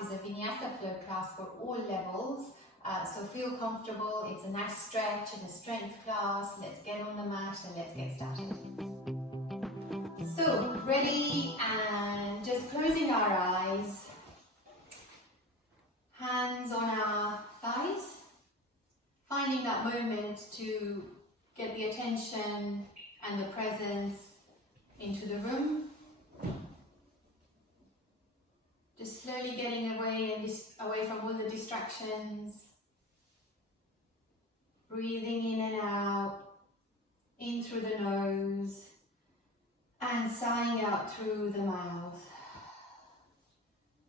is a vinyasa flow class for all levels. So feel comfortable, it's a nice stretch and a strength class. Let's get on the mat and let's get started. So, ready, and just closing our eyes, hands on our thighs, finding that moment to get the attention and the presence into the room. Just slowly getting away from all the distractions. Breathing in and out, in through the nose, and sighing out through the mouth.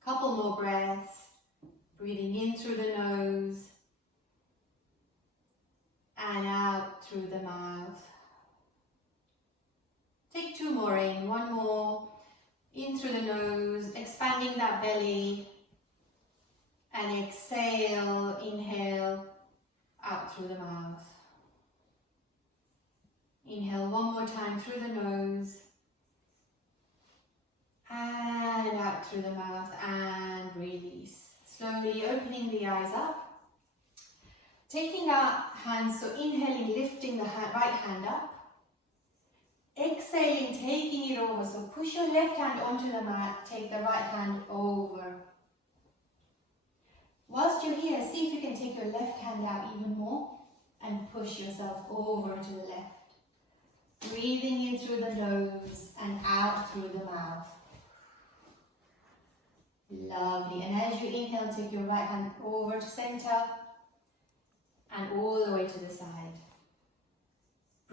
Couple more breaths. Breathing in through the nose, and out through the mouth. Take two more in, one more. In through the nose, expanding that belly, and exhale, inhale, out through the mouth. Inhale one more time through the nose, and out through the mouth, and release. Slowly opening the eyes up. Taking our hands, so inhaling, lifting the right hand up. Exhaling, taking it over, so push your left hand onto the mat, take the right hand over. Whilst you're here, see if you can take your left hand out even more and push yourself over to the left. Breathing in through the nose and out through the mouth. Lovely, and as you inhale, take your right hand over to center and all the way to the side.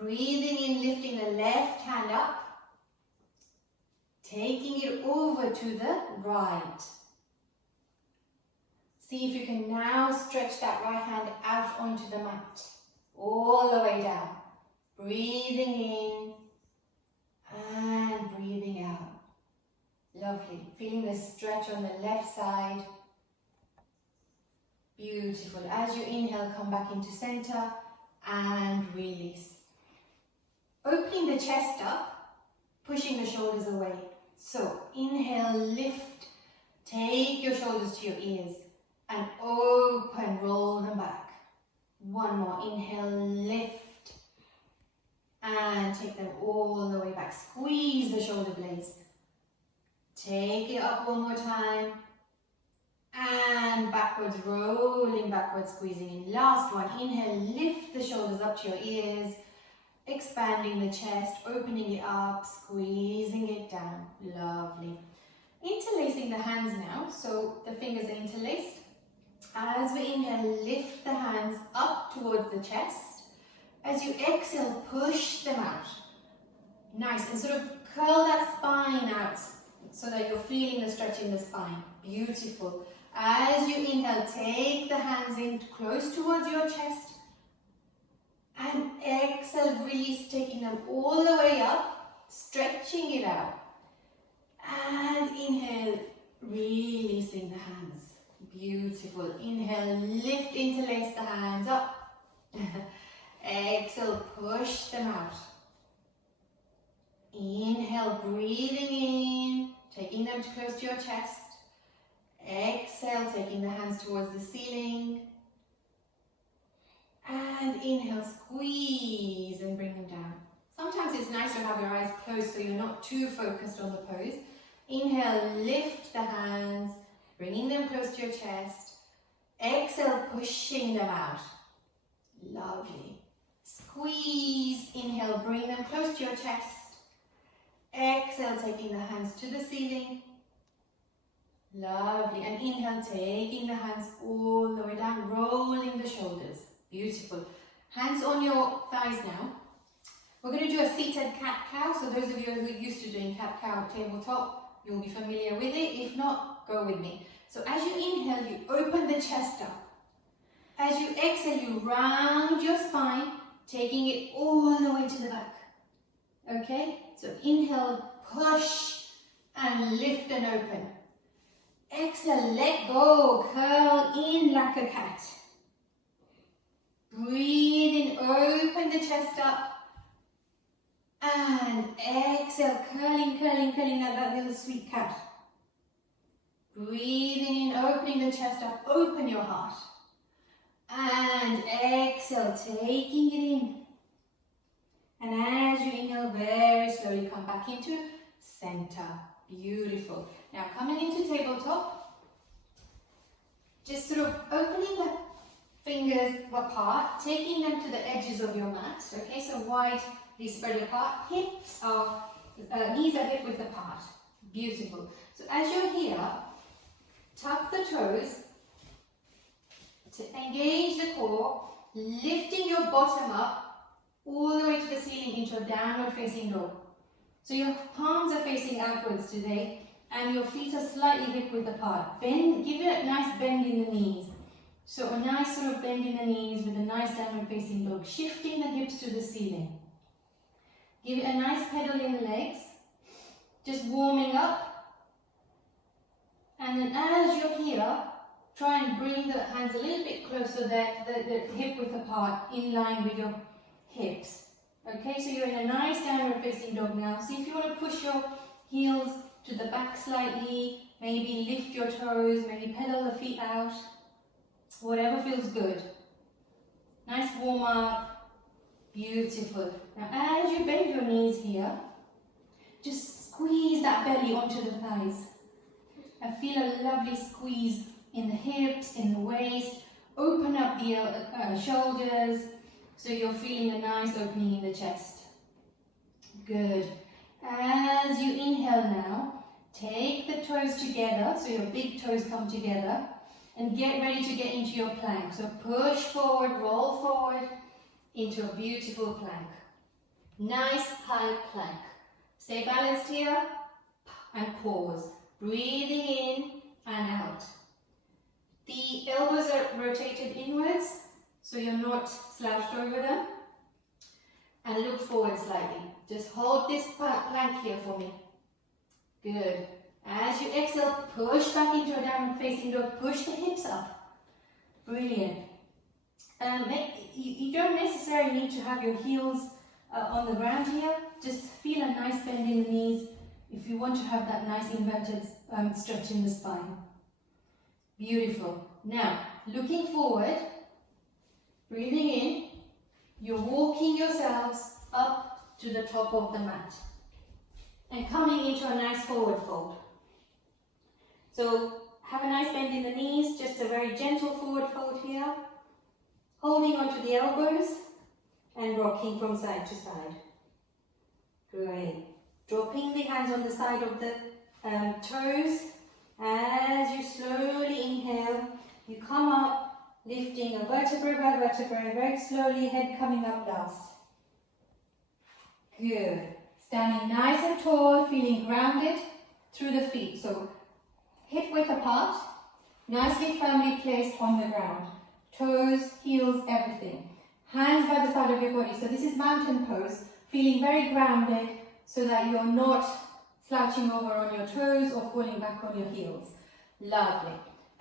Breathing in, lifting the left hand up, taking it over to the right. See if you can now stretch that right hand out onto the mat, all the way down. Breathing in and breathing out. Lovely, feeling the stretch on the left side. Beautiful. As you inhale, come back into center and release. Opening the chest up, pushing the shoulders away. So inhale, lift, take your shoulders to your ears and open, roll them back. One more, inhale, lift and take them all the way back. Squeeze the shoulder blades. Take it up one more time and backwards, rolling backwards, squeezing in. Last one, inhale, lift the shoulders up to your ears. Expanding the chest, opening it up, squeezing it down. Lovely. Interlacing the hands now, so the fingers are interlaced. As we inhale, lift the hands up towards the chest. As you exhale, push them out. Nice, and sort of curl that spine out so that you're feeling the stretch in the spine. Beautiful. As you inhale, take the hands in close towards your chest. And exhale, release, taking them all the way up, stretching it out. And inhale, releasing the hands. Beautiful. Inhale, lift, interlace the hands up. Exhale, push them out. Inhale, breathing in, taking them close to your chest. Exhale, taking the hands towards the ceiling. And inhale, squeeze and bring them down. Sometimes it's nice to have your eyes closed so you're not too focused on the pose. Inhale, lift the hands, bringing them close to your chest. Exhale, pushing them out. Lovely. Squeeze, inhale, bring them close to your chest. Exhale, taking the hands to the ceiling. Lovely. And inhale, taking the hands all the way down, rolling the shoulders. Beautiful. Hands on your thighs now. We're going to do a seated cat-cow. So those of you who are used to doing cat-cow tabletop, you'll be familiar with it. If not, go with me. So as you inhale, you open the chest up. As you exhale, you round your spine, taking it all the way to the back. Okay? So inhale, push and lift and open. Exhale, let go, curl in like a cat. Breathe in, open the chest up. And exhale, curling, curling, curling like that little sweet cat. Breathing in, opening the chest up, open your heart. And exhale, taking it in. And as you inhale, very slowly come back into center. Beautiful. Now coming into tabletop, just sort of opening the fingers apart, taking them to the edges of your mat. Okay, so widely spread apart. Hips are, knees are hip width apart. Beautiful. So as you're here, tuck the toes to engage the core, lifting your bottom up all the way to the ceiling into a downward facing dog. So your palms are facing outwards today and your feet are slightly hip width apart. Bend, give it a nice bend in the knees. So a nice sort of bend in the knees with a nice downward facing dog, shifting the hips to the ceiling. Give it a nice pedal in the legs, just warming up. And then as you're here, try and bring the hands a little bit closer, the hip width apart, in line with your hips. Okay, so you're in a nice downward facing dog now. See if you want to push your heels to the back slightly, maybe lift your toes, maybe pedal the feet out, whatever feels good. Nice warm up, beautiful. Now as you bend your knees here, just squeeze that belly onto the thighs. I feel a lovely squeeze in the hips, in the waist. Open up the shoulders, so you're feeling a nice opening in the chest. Good. As you inhale now, take the toes together, so your big toes come together, and get ready to get into your plank. So push forward, roll forward into a beautiful plank. Nice high plank. Stay balanced here and pause. Breathing in and out. The elbows are rotated inwards, so you're not slouched over them. And look forward slightly. Just hold this plank here for me. Good. As you exhale, push back into a downward facing dog. Push the hips up. Brilliant. You don't necessarily need to have your heels on the ground here. Just feel a nice bend in the knees if you want to have that nice inverted stretch in the spine. Beautiful. Now, looking forward, breathing in, you're walking yourselves up to the top of the mat and coming into a nice forward fold. So have a nice bend in the knees, just a very gentle forward fold here, holding onto the elbows and rocking from side to side. Great. Dropping the hands on the side of the toes. As you slowly inhale, you come up, lifting a vertebrae by vertebrae, very slowly, head coming up last. Good. Standing nice and tall, feeling grounded through the feet. So hip width apart, nicely firmly placed on the ground. Toes, heels, everything. Hands by the side of your body. So this is mountain pose, feeling very grounded so that you're not slouching over on your toes or falling back on your heels. Lovely.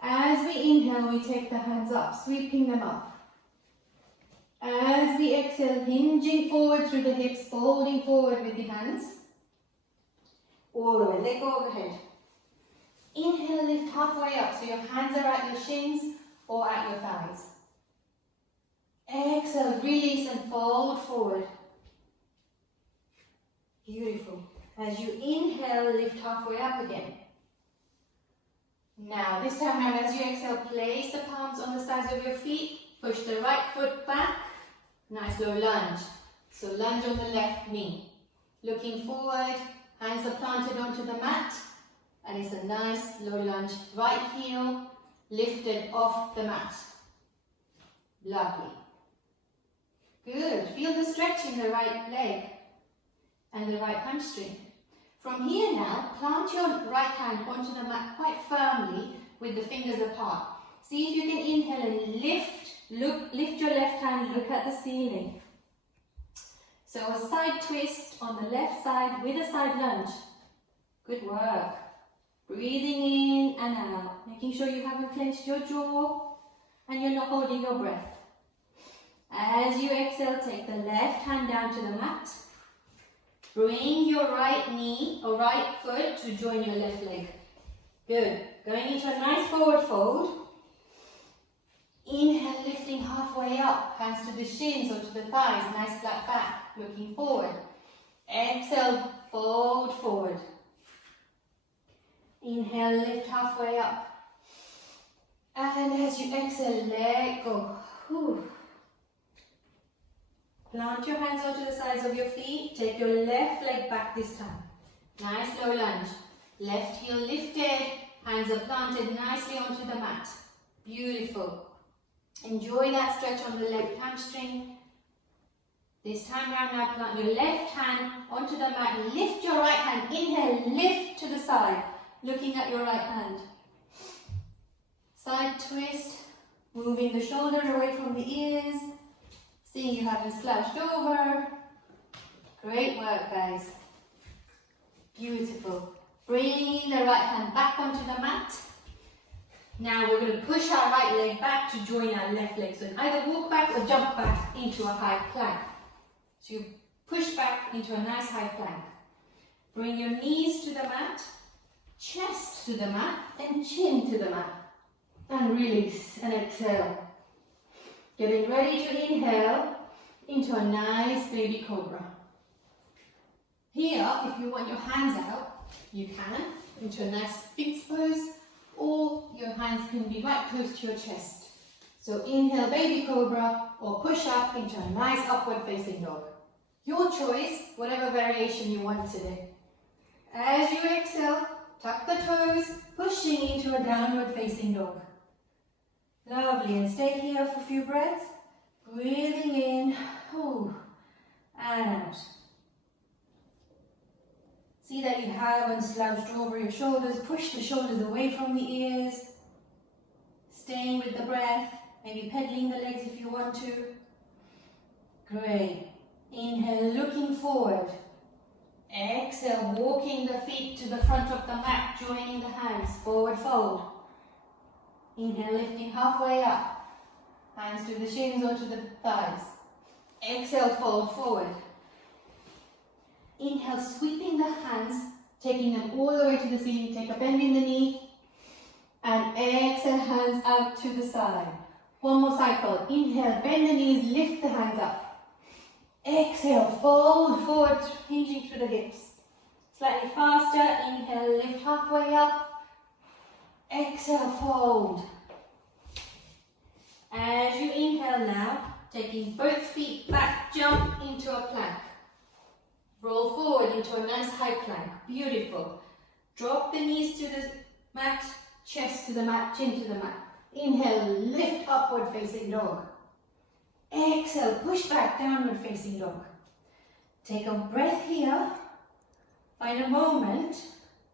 As we inhale, we take the hands up, sweeping them up. As we exhale, hinging forward through the hips, folding forward with the hands. All the way, let go overhead. Inhale, lift halfway up, so your hands are at your shins or at your thighs. Exhale, release and fold forward. Beautiful. As you inhale, lift halfway up again. Now, this time around, as you exhale, place the palms on the sides of your feet. Push the right foot back. Nice low lunge. So lunge on the left knee. Looking forward, hands are planted onto the mat. And it's a nice low lunge. Right heel lifted off the mat. Lovely. Good. Feel the stretch in the right leg and the right hamstring. From here now, plant your right hand onto the mat quite firmly with the fingers apart. See if you can inhale and lift your left hand, look at the ceiling. So a side twist on the left side with a side lunge. Good work. Breathing in and out, making sure you haven't clenched your jaw and you're not holding your breath. As you exhale, take the left hand down to the mat. Bring your right knee or right foot to join your left leg. Good. Going into a nice forward fold. Inhale, lifting halfway up, hands to the shins or to the thighs, nice flat back, looking forward. Exhale, fold forward. Inhale, lift halfway up. And as you exhale, let go. Whew. Plant your hands onto the sides of your feet. Take your left leg back this time. Nice low lunge. Left heel lifted. Hands are planted nicely onto the mat. Beautiful. Enjoy that stretch on the left hamstring. This time round now, plant your left hand onto the mat. Lift your right hand. Inhale, lift to the side. Looking at your right hand. Side twist. Moving the shoulder away from the ears. See, you haven't slouched over. Great work, guys. Beautiful. Bringing the right hand back onto the mat. Now we're going to push our right leg back to join our left leg. So either walk back or jump back into a high plank. So you push back into a nice high plank. Bring your knees to the mat, chest to the mat, and chin to the mat. And release and exhale. Getting ready to inhale into a nice baby cobra. Here, if you want your hands out, you can, into a nice fixed pose, or your hands can be right close to your chest. So inhale baby cobra or push up into a nice upward facing dog. Your choice, whatever variation you want today. As you exhale, tuck the toes, pushing into a downward facing dog. Lovely, and stay here for a few breaths. Breathing in, and out. See that you haven't slouched over your shoulders. Push the shoulders away from the ears. Staying with the breath. Maybe pedaling the legs if you want to. Great. Inhale, looking forward. Exhale, walking the feet to the front of the mat, joining the hands, forward fold. Inhale, lifting halfway up. Hands to the shins or to the thighs. Exhale, fold forward. Inhale, sweeping the hands, taking them all the way to the ceiling. Take a bend in the knee. And exhale, hands out to the side. One more cycle. Inhale, bend the knees, lift the hands up. Exhale, fold forward, hinging through the hips. Slightly faster. Inhale, lift halfway up. Exhale, fold. As you inhale now, taking both feet back, jump into a plank. Roll forward into a nice high plank. Beautiful. Drop the knees to the mat, chest to the mat, chin to the mat. Inhale, lift upward facing dog. Exhale, push back, downward facing dog. Take a breath here. Find a moment,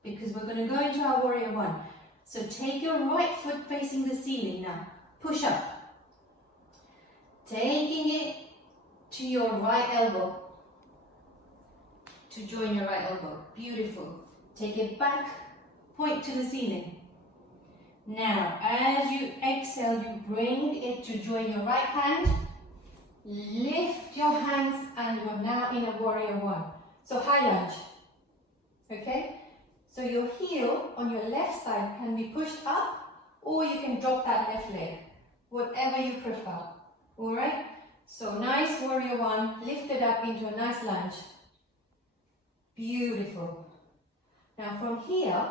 because we're going to go into our warrior one. So take your right foot facing the ceiling now. Push up. Taking it to your right elbow. To join your right elbow. Beautiful. Take it back, point to the ceiling. Now, as you exhale, you bring it to join your right hand. Lift your hands and you're now in a warrior one. So high lunge. Okay? So your heel on your left side can be pushed up or you can drop that left leg. Whatever you prefer. Alright? So nice warrior one. Lift it up into a nice lunge. Beautiful. Now from here,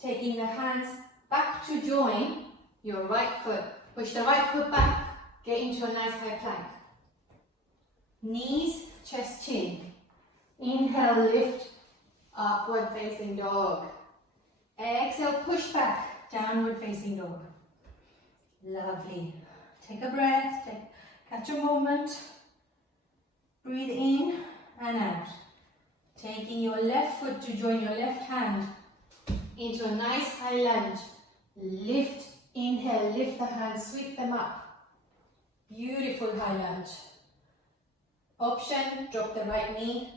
taking the hands back to join your right foot. Push the right foot back. Get into a nice high plank. Knees, chest, chin. Inhale, lift, upward facing dog. Exhale, push back, downward facing dog. Lovely. Take a breath, catch a moment. Breathe in and out. Taking your left foot to join your left hand into a nice high lunge. Lift, inhale, lift the hands, sweep them up. Beautiful high lunge. Option, drop the right knee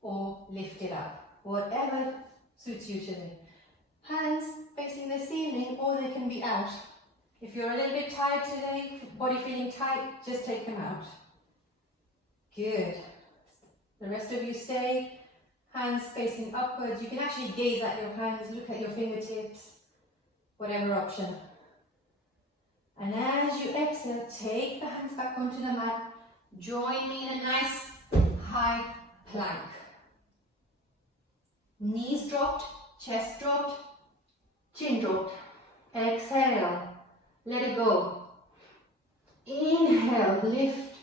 or lift it up. Whatever suits you today. Hands facing the ceiling or they can be out. If you're a little bit tired today, body feeling tight, just take them out. Good. The rest of you stay. Hands facing upwards. You can actually gaze at your hands, look at your fingertips. whatever option. And as you exhale, take the hands back onto the mat. Join me in a nice high plank. Knees dropped, chest dropped, chin dropped. Exhale, let it go. Inhale, lift,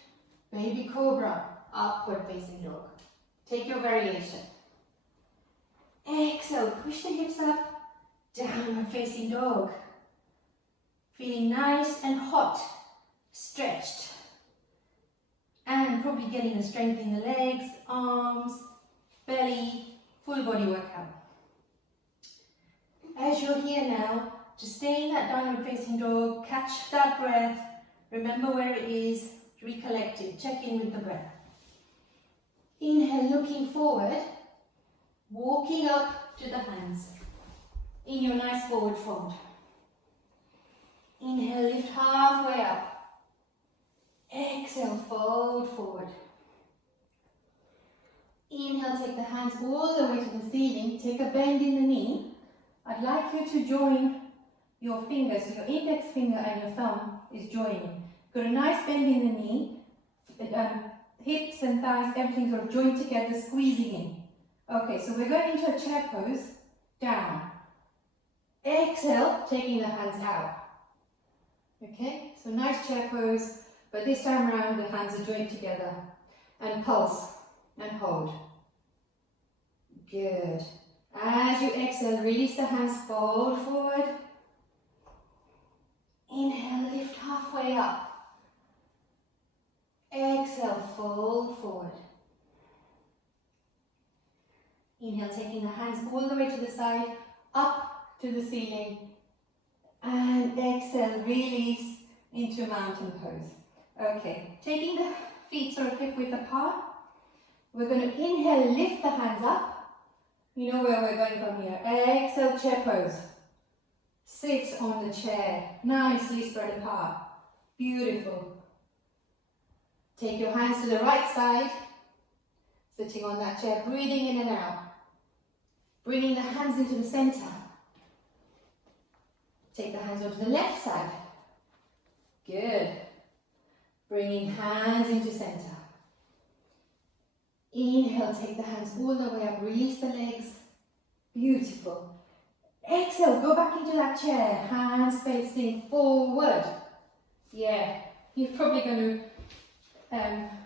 baby cobra, upward facing dog. Take your variation. Exhale, push the hips up, downward facing dog. Feeling nice and hot, stretched. And probably getting the strength in the legs, arms, belly, full body workout. As you're here now, just stay in that downward facing dog, catch that breath, remember where it is, recollect it, check in with the breath. Inhale, looking forward, walking up to the hands in your nice forward fold. Inhale, lift halfway up. Exhale, fold forward. Inhale, take the hands all the way to the ceiling. Take a bend in the knee. I'd like you to join your fingers. So your index finger and your thumb is joining. Got a nice bend in the knee. Hips and thighs, everything sort of joined together, squeezing in. Okay, so we're going into a chair pose. Down. Exhale, taking the hands out. Okay, so nice chair pose, but this time around the hands are joined together. And pulse, and hold. Good. As you exhale, release the hands, fold forward. Inhale, lift halfway up. Exhale, fold forward. Inhale, taking the hands all the way to the side, up to the ceiling. And exhale, release into mountain pose. Okay, taking the feet sort of hip width apart. We're going to inhale, lift the hands up. You know where we're going from here. Exhale, chair pose. Sit on the chair, nicely spread apart. Beautiful. Take your hands to the right side, sitting on that chair, breathing in and out. Bringing the hands into the center. Take the hands onto the left side. Good. Bringing hands into center. Inhale, take the hands all the way up, release the legs. Beautiful. Exhale, go back into that chair, hands facing forward. Yeah, you're probably going to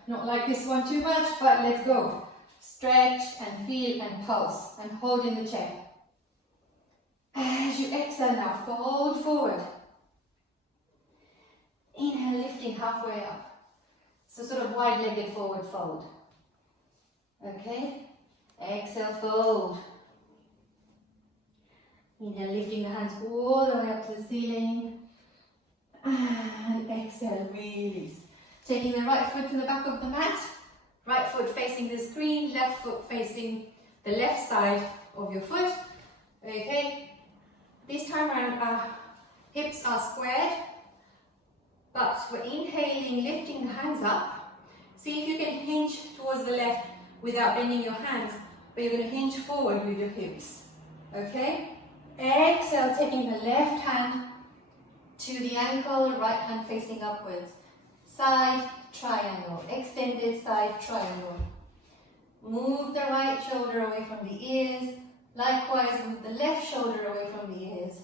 not like this one too much, but let's go. Stretch and feel and pulse and hold in the chair. As you exhale now, fold forward. Inhale, lifting halfway up. So sort of wide-legged forward fold. Okay? Exhale, fold. Inhale, lifting the hands all the way up to the ceiling. And exhale, release. Taking the right foot to the back of the mat. Right foot facing the screen, left foot facing the left side of your foot. Okay? This time around, our hips are squared, but we're inhaling, lifting the hands up. See if you can hinge towards the left without bending your hands, but you're going to hinge forward with your hips. Okay? Exhale, taking the left hand to the ankle, right hand facing upwards. Side triangle, extended side triangle. Move the right shoulder away from the ears. Likewise, move the left shoulder away from the ears.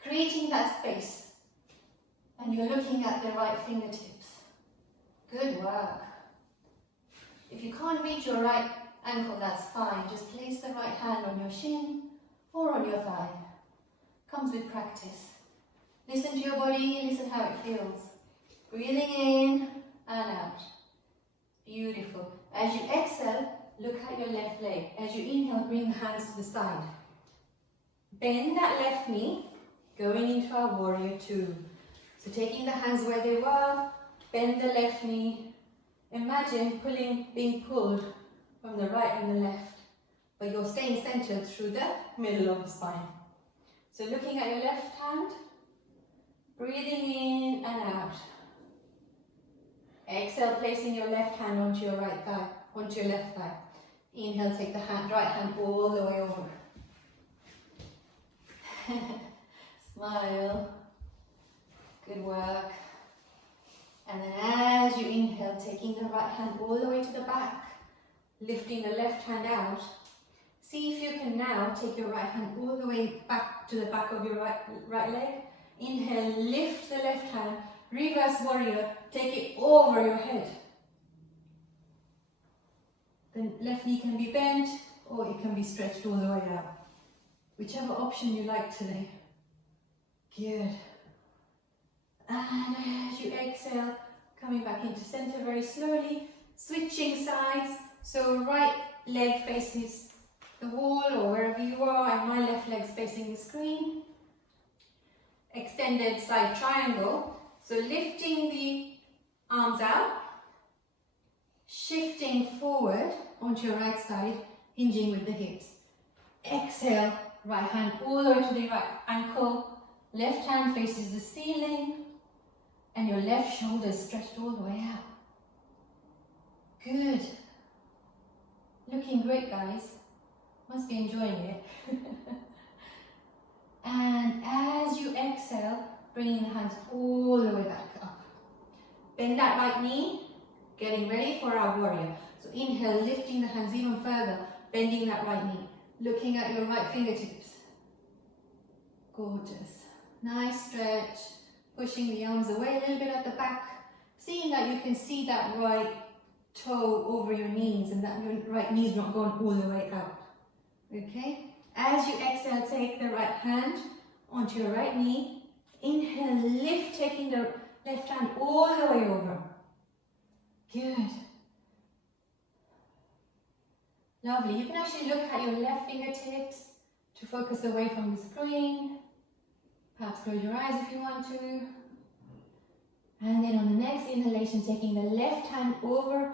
Creating that space. And you're looking at the right fingertips. Good work. If you can't reach your right ankle, that's fine. Just place the right hand on your shin or on your thigh. Comes with practice. Listen to your body, listen how it feels. Breathing in and out. Beautiful. As you exhale, look at your left leg. As you inhale, bring the hands to the side. Bend that left knee, going into our warrior two. So taking the hands where they were, bend the left knee. Imagine being pulled from the right and the left, but you're staying centered through the middle of the spine. So looking at your left hand, breathing in and out. Exhale, placing your left hand onto your right thigh, onto your left thigh. Inhale, take the right hand all the way over. Smile. Good work. And then as you inhale, taking the right hand all the way to the back, lifting the left hand out. See if you can now take your right hand all the way back to the back of your right leg. Inhale, lift the left hand, reverse warrior, take it over your head. The left knee can be bent or it can be stretched all the way out. Whichever option you like today. Good. And as you exhale, coming back into center very slowly, switching sides. So right leg faces the wall or wherever you are, and my left leg's facing the screen. Extended side triangle. So lifting the arms out, shifting forward onto your right side, hinging with the hips. Exhale, right hand all the way to the right ankle, left hand faces the ceiling, and your left shoulder is stretched all the way out. Good. Looking great, guys. Must be enjoying it. And as you exhale, bringing the hands all the way back up. Bend that right knee, getting ready for our warrior. So inhale, lifting the hands even further, bending that right knee, looking at your right fingertips. Gorgeous. Nice stretch, pushing the arms away a little bit at the back, seeing that you can see that right toe over your knees and that your right knee's not going all the way out. Okay? As you exhale, take the right hand onto your right knee. Inhale, lift, taking the left hand all the way over. Good. Lovely. You can actually look at your left fingertips to focus away from the screen. Perhaps close your eyes if you want to. And then on the next inhalation, taking the left hand over,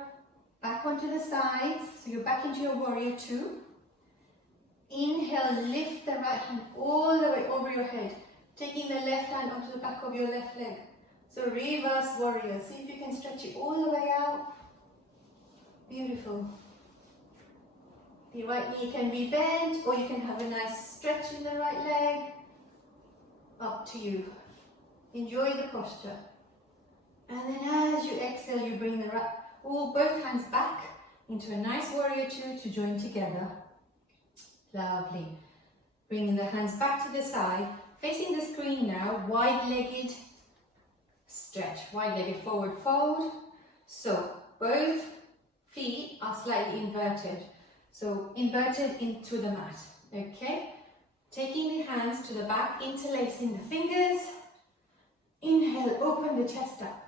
back onto the sides. So you're back into your warrior two. Inhale, lift the right hand all the way over your head, taking the left hand onto the back of your left leg. So reverse warrior. See if you can stretch it all the way out. Beautiful. The right knee can be bent, or you can have a nice stretch in the right leg. Up to you. Enjoy the posture. And then as you exhale, you bring the both hands back into a nice warrior two to join together. Lovely. Bringing the hands back to the side, facing the screen now, wide-legged stretch, wide-legged forward fold. So both feet are slightly inverted. So inverted into the mat, okay? Taking the hands to the back, interlacing the fingers. Inhale, open the chest up.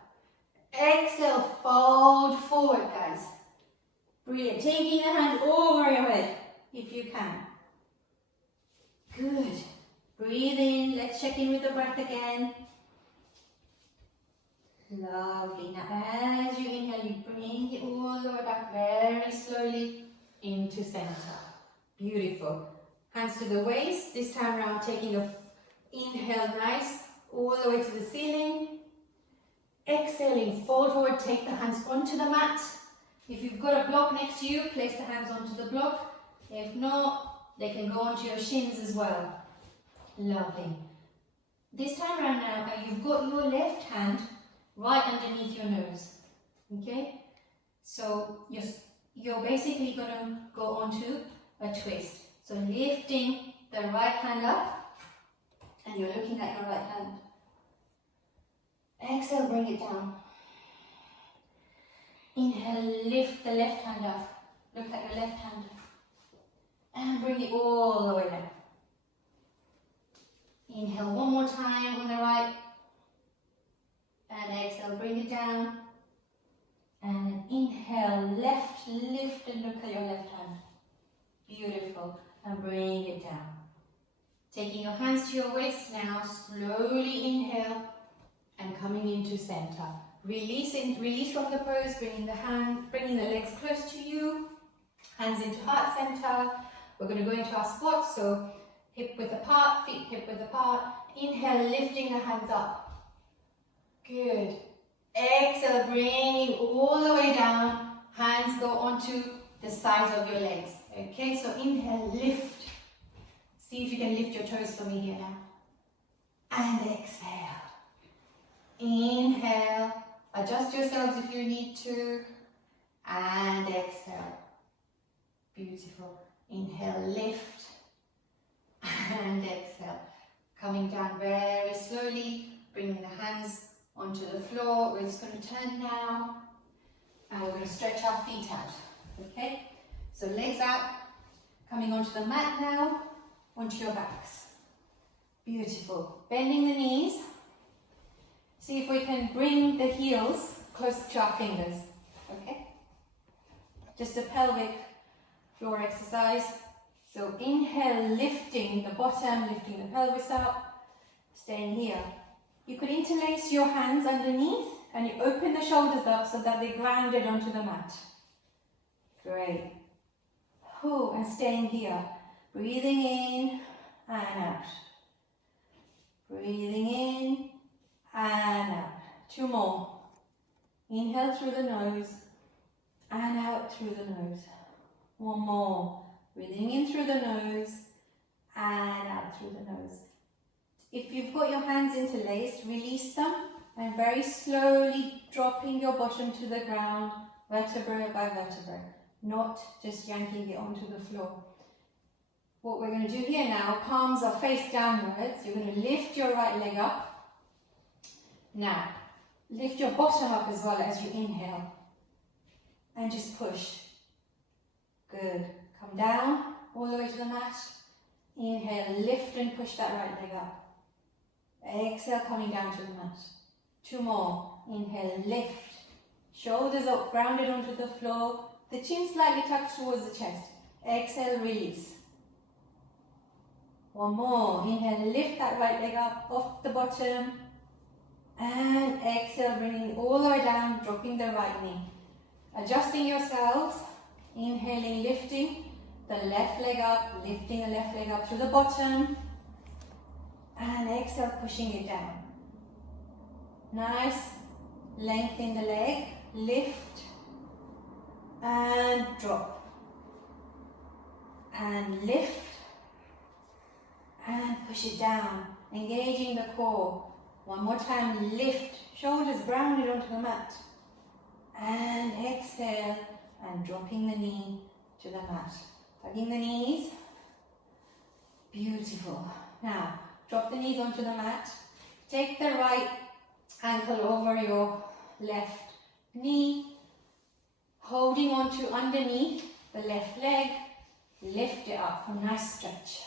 Exhale, fold forward, guys. Brilliant. Taking the hands over your head, if you can. Good. Breathe in. Let's check in with the breath again. Lovely. Now, as you inhale, you bring it all the way back very slowly into center. Beautiful. Hands to the waist. This time around, taking a inhale, nice, all the way to the ceiling. Exhaling, fold forward, take the hands onto the mat. If you've got a block next to you, place the hands onto the block. If not, they can go onto your shins as well. Lovely. This time around now, you've got your left hand right underneath your nose. Okay? So you're basically going to go onto a twist. So lifting the right hand up, and you're looking at your right hand. Exhale, bring it down. Inhale, lift the left hand up. Look at your left hand. And bring it all the way down. Inhale one more time on the right. And exhale, bring it down. And inhale, left, lift and look at your left hand. Beautiful. And bring it down. Taking your hands to your waist now, slowly inhale and coming into center. Release from the pose, bringing the legs close to you, hands into heart center. We're going to go into our squat, so hip width apart, feet hip width apart. Inhale, lifting the hands up. Good. Exhale, bringing all the way down. Hands go onto the sides of your legs. Okay, so inhale, lift. See if you can lift your toes for me here now. and exhale. Inhale, adjust yourselves if you need to, and exhale. Beautiful. Inhale, lift, and exhale. Coming down very slowly, bringing the hands onto the floor. We're just going to turn now, and we're going to stretch our feet out, okay? So legs out, coming onto the mat now, onto your backs. Beautiful. Bending the knees. See if we can bring the heels close to our fingers, okay? Just a pelvic floor exercise. So inhale, lifting the bottom, lifting the pelvis up, staying here. You could interlace your hands underneath and you open the shoulders up so that they're grounded onto the mat. Great. Oh, and staying here. Breathing in and out. Breathing in and out. 2 more. Inhale through the nose and out through the nose. 1 more. Breathing in through the nose and out through the nose. If you've got your hands interlaced, release them and very slowly dropping your bottom to the ground, vertebra by vertebra, not just yanking it onto the floor. What we're going to do here now, palms are face downwards. You're going to lift your right leg up. Now, lift your bottom up as well as you inhale. And just push. Good. Come down, all the way to the mat. Inhale, lift and push that right leg up. Exhale, coming down to the mat. 2 more. Inhale, lift. Shoulders up, grounded onto the floor. The chin slightly tucked towards the chest. Exhale, release. 1 more. Inhale, lift that right leg up off the bottom. And exhale, bringing it all the way down, dropping the right knee. Adjusting yourselves. Inhaling, lifting the left leg up, lifting the left leg up to the bottom. And exhale, pushing it down. Nice. Lengthen the leg, lift and drop. And lift and push it down, engaging the core. 1 more time, lift, shoulders grounded onto the mat. And exhale, and dropping the knee to the mat. Hugging the knees. Beautiful. Now, drop the knees onto the mat. Take the right ankle over your left knee. Holding onto underneath the left leg. Lift it up for a nice stretch.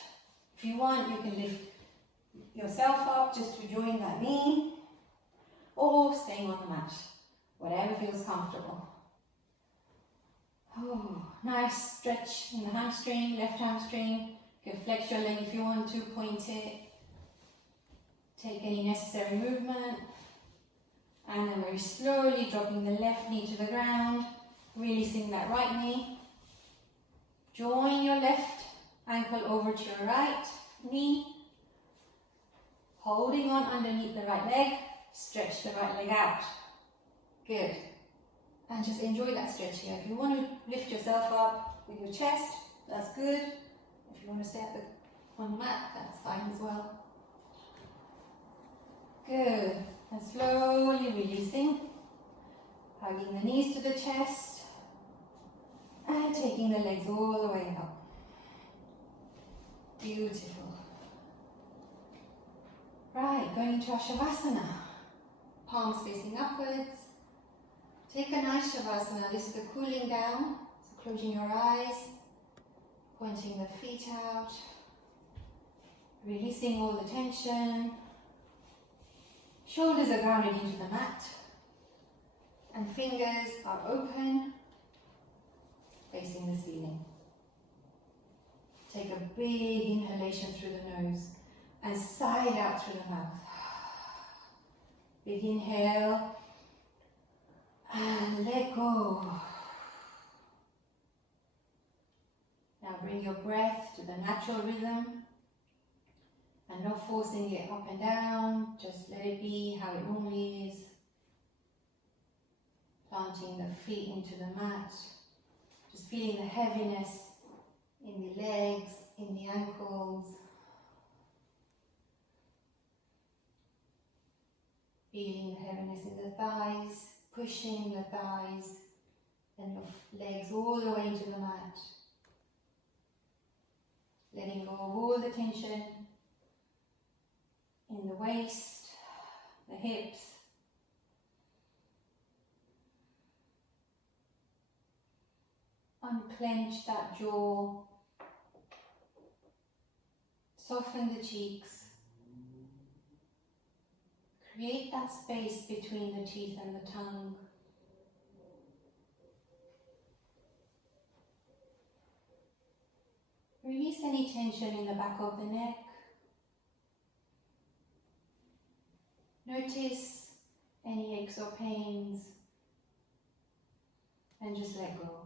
If you want, you can lift yourself up just to join that knee. Or staying on the mat. Whatever feels comfortable. Oh, nice stretch in the hamstring, left hamstring. You can flex your leg if you want to, point it. Take any necessary movement. And then very slowly dropping the left knee to the ground, releasing that right knee. Join your left ankle over to your right knee. Holding on underneath the right leg, stretch the right leg out. Good. And just enjoy that stretch here. If you want to lift yourself up with your chest, that's good. If you want to stay on the mat, that's fine as well. Good. And slowly releasing. Hugging the knees to the chest. And taking the legs all the way up. Beautiful. Right, going into our Shavasana. Palms facing upwards. Take a nice Shavasana. This is the cooling down. So closing your eyes, pointing the feet out, releasing all the tension. Shoulders are grounded into the mat, and fingers are open, facing the ceiling. Take a big inhalation through the nose and sigh out through the mouth. Big inhale. And let go. Now bring your breath to the natural rhythm and not forcing it up and down, just let it be how it normally is. Planting the feet into the mat, just feeling the heaviness in the legs, in the ankles. Feeling the heaviness in the thighs, pushing the thighs and your legs all the way into the mat. Letting go of all the tension in the waist, the hips. Unclench that jaw. Soften the cheeks. Create that space between the teeth and the tongue. Release any tension in the back of the neck. Notice any aches or pains and just let go.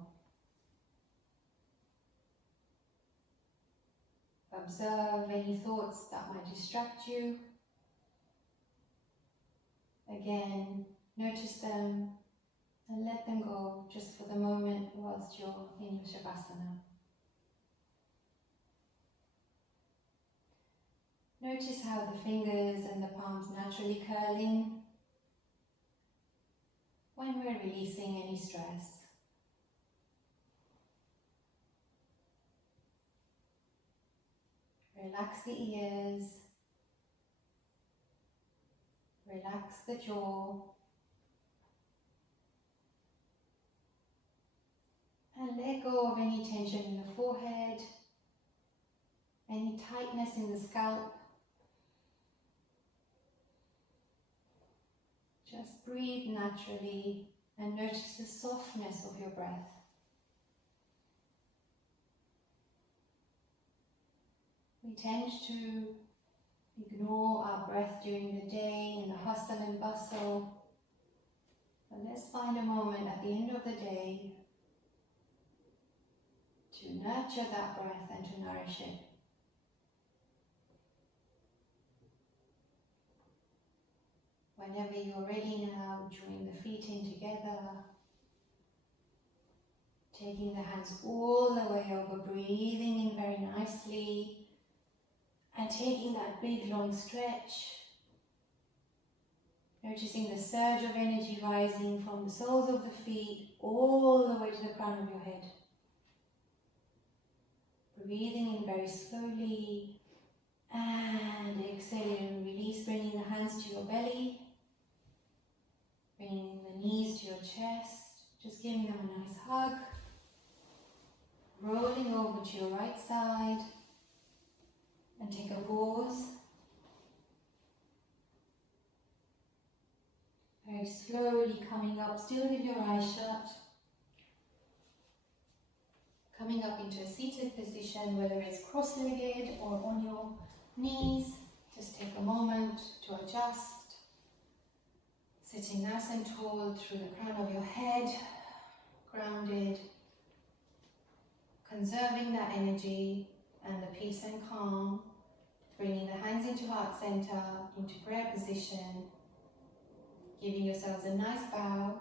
Observe any thoughts that might distract you. Again, notice them and let them go just for the moment whilst you're in your Shavasana. Notice how the fingers and the palms naturally curling when we're releasing any stress. Relax the ears, relax the jaw, and let go of any tension in the forehead, any tightness in the scalp. Just breathe naturally and notice the softness of your breath. We tend to ignore our breath during the day in the hustle and bustle. But let's find a moment at the end of the day to nurture that breath and to nourish it. Whenever you're ready now, join the feet in together. Taking the hands all the way over, breathing in very nicely. And taking that big long stretch. Noticing the surge of energy rising from the soles of the feet all the way to the crown of your head. Breathing in very slowly and exhaling, release, bringing the hands to your belly. Bringing the knees to your chest, just giving them a nice hug. Rolling over to your right side. And take a pause. Very slowly coming up, still with your eyes shut. Coming up into a seated position, whether it's cross-legged or on your knees. Just take a moment to adjust. Sitting nice and tall through the crown of your head, grounded. Conserving that energy and the peace and calm, bringing the hands into heart center, into prayer position, giving yourselves a nice bow,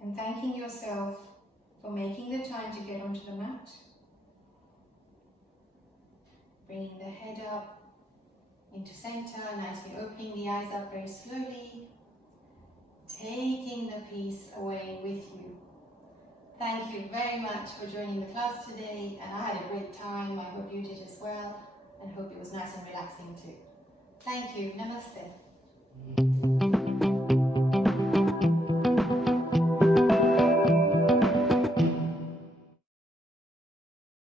and thanking yourself for making the time to get onto the mat. Bringing the head up into center, nicely opening the eyes up very slowly, taking the peace away with you. Thank you very much for joining the class today, and I had a great time. I hope you did as well, and hope it was nice and relaxing too. Thank you. Namaste.